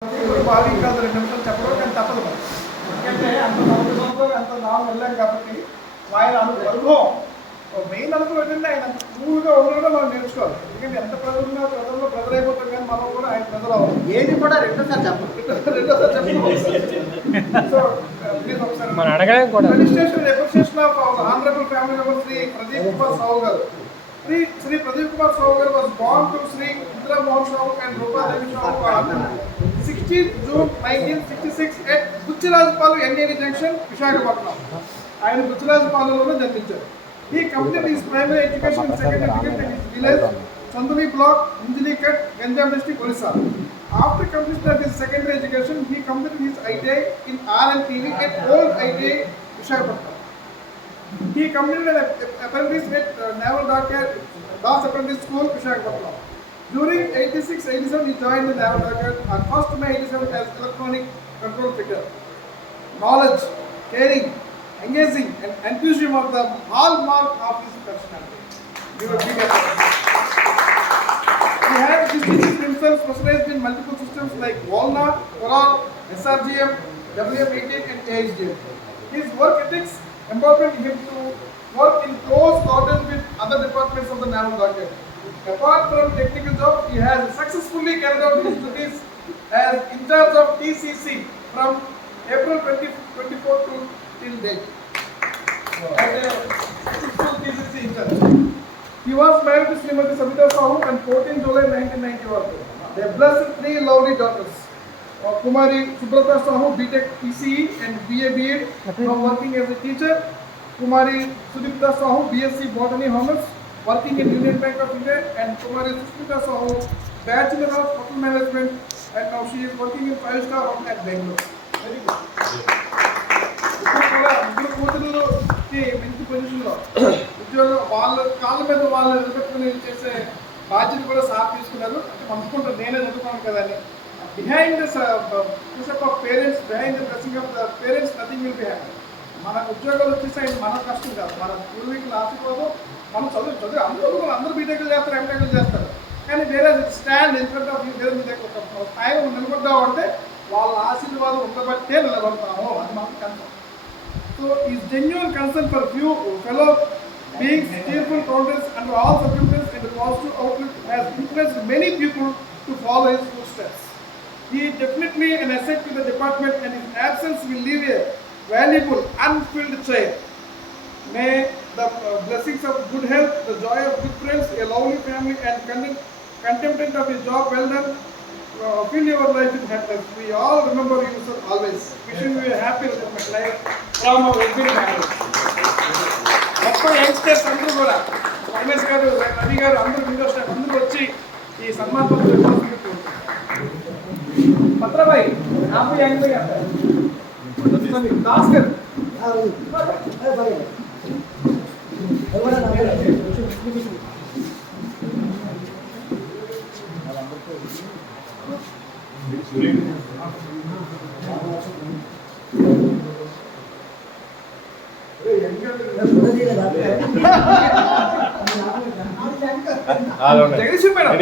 భావి కాదు 2 నిమిషాలు చెప్పడం కానీ తప్పదు. ఎందుకంటే అంత సంవత్సరంతో అంత నాలుగు వెళ్ళాం కాబట్టి ఆయన అనుభవం మెయిన్ అనుభవం ఏంటంటే ఆయన అంత కూల్గా ఉండడం మనం నేర్చుకోవాలి. ఎందుకంటే ఎంత ప్రజలున్నా ప్రజల్లో ప్రజలైపోతాం కానీ మనం కూడా ఆయన ప్రజలు అవ్వాలి. ఏది కూడా రెండోసారి చెప్పాలి. సో ప్లీజ్ ఒకసారి appreciation of honourable family member Shri Pradeep Kumar Sahu garu. Sri Pradeep Kumar Sahu was born to Sri Indra Mohan Sahu and Rupa Devi Sahu 16th June 1966 at Buchirajpalu NAD Junction, Visakhapatnam. ఆయన బుచ్చిరాజపాలెంలో జన్మించారు. He completed his primary education and secondary education in his village, Chanduli block, Injinikat, Ganjam district, Orissa. After completion of his secondary education, he completed his ITI in RNTV at Old ITI, Visakhapatnam. He completed an apprentice at Naval Dockyard, Das Apprentice School, Visakhapatnam. During 86-87, he joined the Naval Dockyard on 1st May 87 as electronic control fitter. Knowledge, caring, engaging, and enthusiasm are the hallmark of his personality. He has distinguished himself specialized in multiple systems like Walnut, Coral, SRGM, WM18, and AHGM. His work ethics empowered him to work in close coordination with other departments of the Naval Dockyard. Apart from technical job, he has successfully carried out his duties as in charge of TCC from April 2024 to till date. As a successful TCC in charge. He was married to Srimati Sabita Sahu on 14 July 1991. They blessed 3 lovely daughters. Kumari Subrata Sahu, BTech PCE and BA BEd, now working as a teacher. Kumari Sudipta Sahu, BSc Botany Honors, working in Union Bank of India. And Kumari Sushmita Sahu, Bachelor of Hotel Management, and now she is working in 5-star hotel at Bangalore. Very good. ఇప్పుడు కూతురుకి మంచి పొజిషన్లో ఉద్యోగం వాళ్ళ కాళ్ళ మీద వాళ్ళు నిలబెట్టుకుని చేసే బాధ్యత కూడా సార్ తీసుకున్నారు. అంటే పంపుకుంటారు, నేనే చదువుకోను కదా అని. Behind this push-up of parents, behind the blessing of the parents, nothing will be happening. మన ఉద్యోగాలు వచ్చేసి మన కష్టం కాదు, మన పూర్వీకుల ఆశీర్వాదం. మనం చదువు అందరూ బీటెక్లు చేస్తారు, ఎంటెక్లు చేస్తారు. కానీ వేరే స్టాండ్ ఇన్ఫ్రంట్ ఆఫ్ వేరే మీద ఒక స్థాయిలో నిలబడ్డావు అంటే వాళ్ళ ఆశీర్వాదం ఉండబట్టే నిలబడతాము, అది మనకు కన్సర్న్. సో ఈ genuine concern for few fellow beings, cheerful tolerance under all circumstances and a positive outlook has influenced many people to follow his footsteps. He is definitely an asset to the department and his absence will leave a valuable, unfilled chair. May the blessings of good health, the joy of good friends, a lovely family and contentment of his job well done fill your life with happiness. We all remember you, sir, always. Wishing you a happy life from our every family. మొత్తం యంగ్స్టర్స్ అందరూ కూడా రమేష్ గారు, రవి గారు, అందరూ window staff అందరూ వచ్చి ఈ సన్మాన పత్రం పత్రబాయి నాకు యాంగ్ దాస్ గారు జగదీష్ మేడం